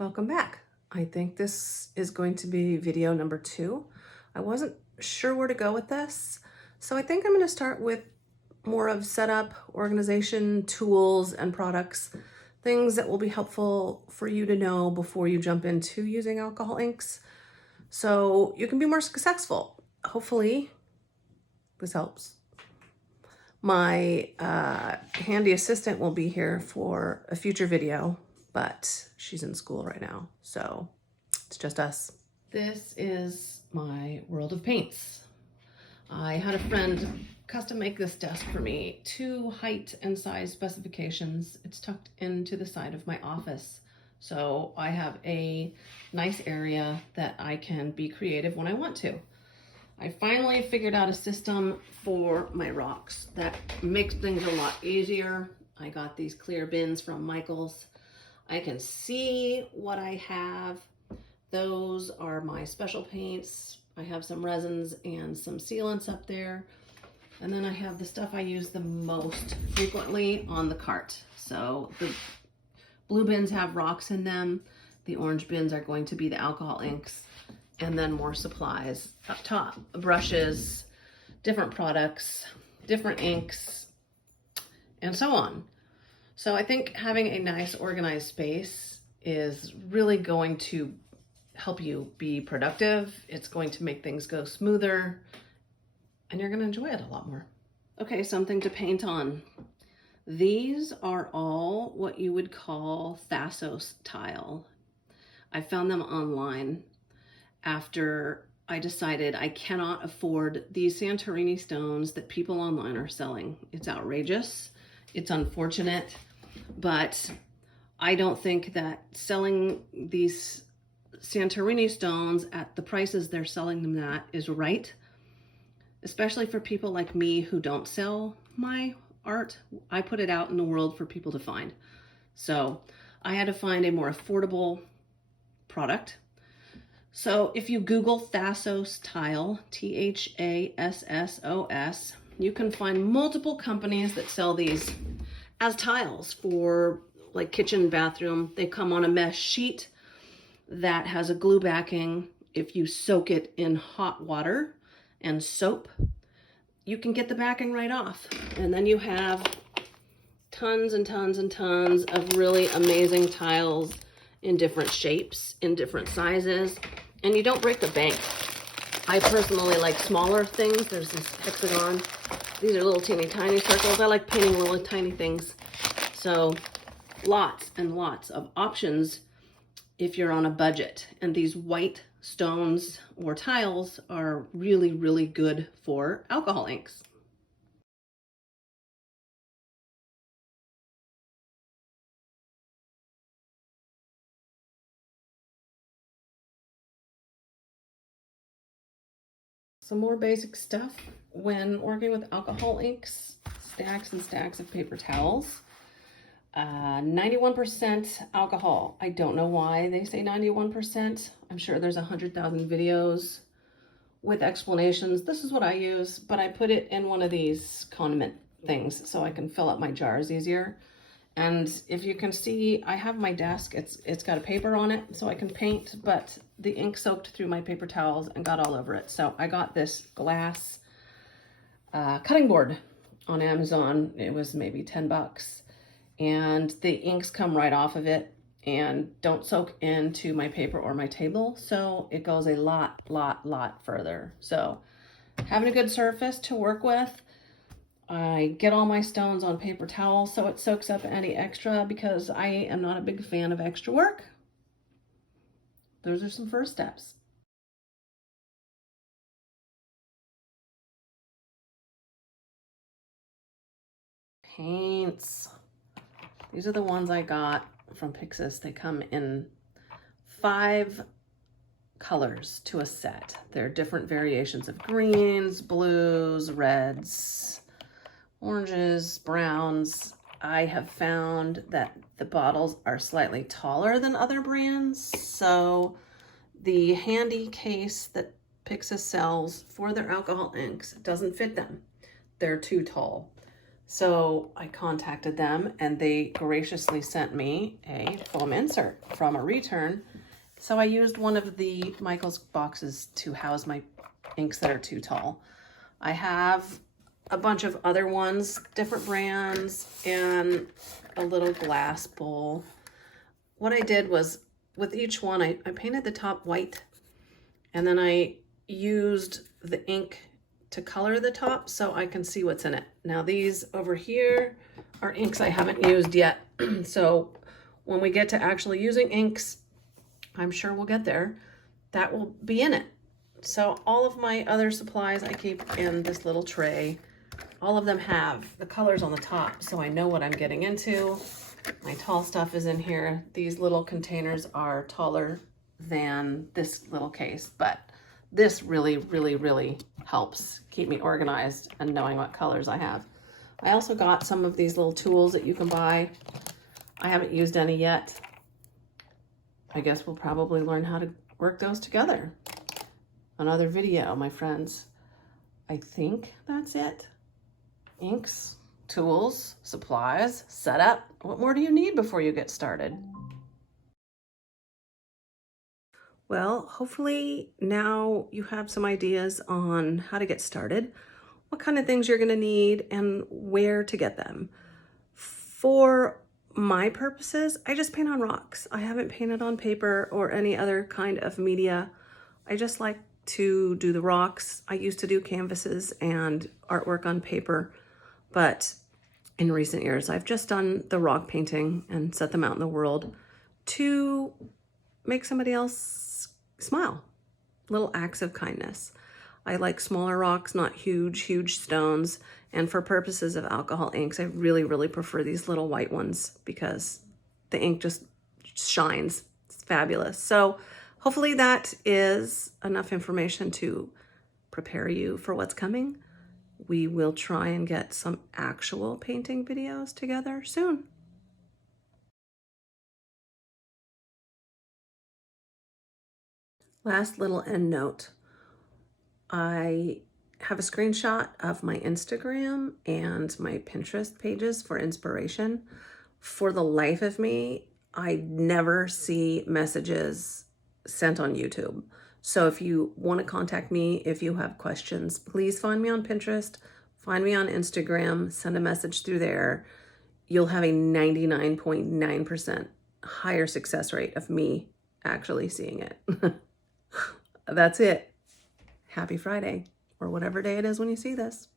Welcome back. I think this is going to be video number 2. I wasn't sure where to go with this, so I think I'm going to start with more of setup, organization, tools, and products, things that will be helpful for you to know before you jump into using alcohol inks so you can be more successful. Hopefully this helps. My handy assistant will be here for a future video, but she's in school right now, so it's just us. This is my world of paints. I had a friend custom make this desk for me to height and size specifications. It's tucked into the side of my office, so I have a nice area that I can be creative when I want to. I finally figured out a system for my rocks that makes things a lot easier. I got these clear bins from Michaels. I can see what I have. Those are my special paints. I have some resins and some sealants up there. And then I have the stuff I use the most frequently on the cart. So the blue bins have rocks in them. The orange bins are going to be the alcohol inks. And then more supplies up top, brushes, different products, different inks, and so on. So I think having a nice organized space is really going to help you be productive. It's going to make things go smoother, and you're going to enjoy it a lot more. Okay, something to paint on. These are all what you would call Thassos tile. I found them online after I decided I cannot afford these Santorini stones that people online are selling. It's outrageous. It's unfortunate, but I don't think that selling these Santorini stones at the prices they're selling them at is right, especially for people like me who don't sell my art. I put it out in the world for people to find. So I had to find a more affordable product. So if you Google Thassos tile, Thassos, you can find multiple companies that sell these as tiles for like kitchen, bathroom. They come on a mesh sheet that has a glue backing. If you soak it in hot water and soap, you can get the backing right off. And then you have tons and tons and tons of really amazing tiles in different shapes, in different sizes, and you don't break the bank. I personally like smaller things. There's this hexagon. These are little teeny tiny circles. I like painting little tiny things. So lots and lots of options if you're on a budget. And these white stones or tiles are really, really good for alcohol inks. Some more basic stuff when working with alcohol inks: stacks and stacks of paper towels. 91% alcohol. I don't know why they say 91%. I'm sure there's 100,000 videos with explanations. This is what I use, but I put it in one of these condiment things so I can fill up my jars easier. And if you can see, I have my desk. It's got a paper on it so I can paint, but the ink soaked through my paper towels and got all over it. So I got this glass cutting board on Amazon. It was maybe 10 bucks. And the inks come right off of it and don't soak into my paper or my table. So it goes a lot further. So having a good surface to work with. I get all my stones on paper towel so it soaks up any extra, because I am not a big fan of extra work. Those are some first steps. Paints. These are the ones I got from Pixis. They come in 5 colors to a set. There are different variations of greens, blues, reds, oranges, browns. I have found that the bottles are slightly taller than other brands, so the handy case that Pixis sells for their alcohol inks doesn't fit them. They're too tall. So I contacted them and they graciously sent me a foam insert from a return. So I used one of the Michaels boxes to house my inks that are too tall. I have a bunch of other ones, different brands, and a little glass bowl. What I did was with each one, I painted the top white, and then I used the ink to color the top so I can see what's in it. Now these over here are inks I haven't used yet. So when we get to actually using inks, I'm sure we'll get there, that will be in it. So all of my other supplies I keep in this little tray. All of them have the colors on the top, so I know what I'm getting into. My tall stuff is in here. These little containers are taller than this little case, but this really, really, really helps keep me organized and knowing what colors I have. I also got some of these little tools that you can buy. I haven't used any yet. I guess we'll probably learn how to work those together. Another video, my friends. I think that's it. Inks, tools, supplies, setup. What more do you need before you get started? Well, hopefully now you have some ideas on how to get started, what kind of things you're going to need, and where to get them. For my purposes, I just paint on rocks. I haven't painted on paper or any other kind of media. I just like to do the rocks. I used to do canvases and artwork on paper, but in recent years, I've just done the rock painting and set them out in the world to make somebody else smile. Little acts of kindness. I like smaller rocks, not huge, huge stones. And for purposes of alcohol inks, I really, really prefer these little white ones because the ink just shines. It's fabulous. So hopefully that is enough information to prepare you for what's coming. We will try and get some actual painting videos together soon. Last little end note. I have a screenshot of my Instagram and my Pinterest pages for inspiration. For the life of me, I never see messages sent on YouTube. So if you want to contact me, if you have questions, please find me on Pinterest, find me on Instagram, send a message through there. You'll have a 99.9% higher success rate of me actually seeing it. That's it. Happy Friday, or whatever day it is when you see this.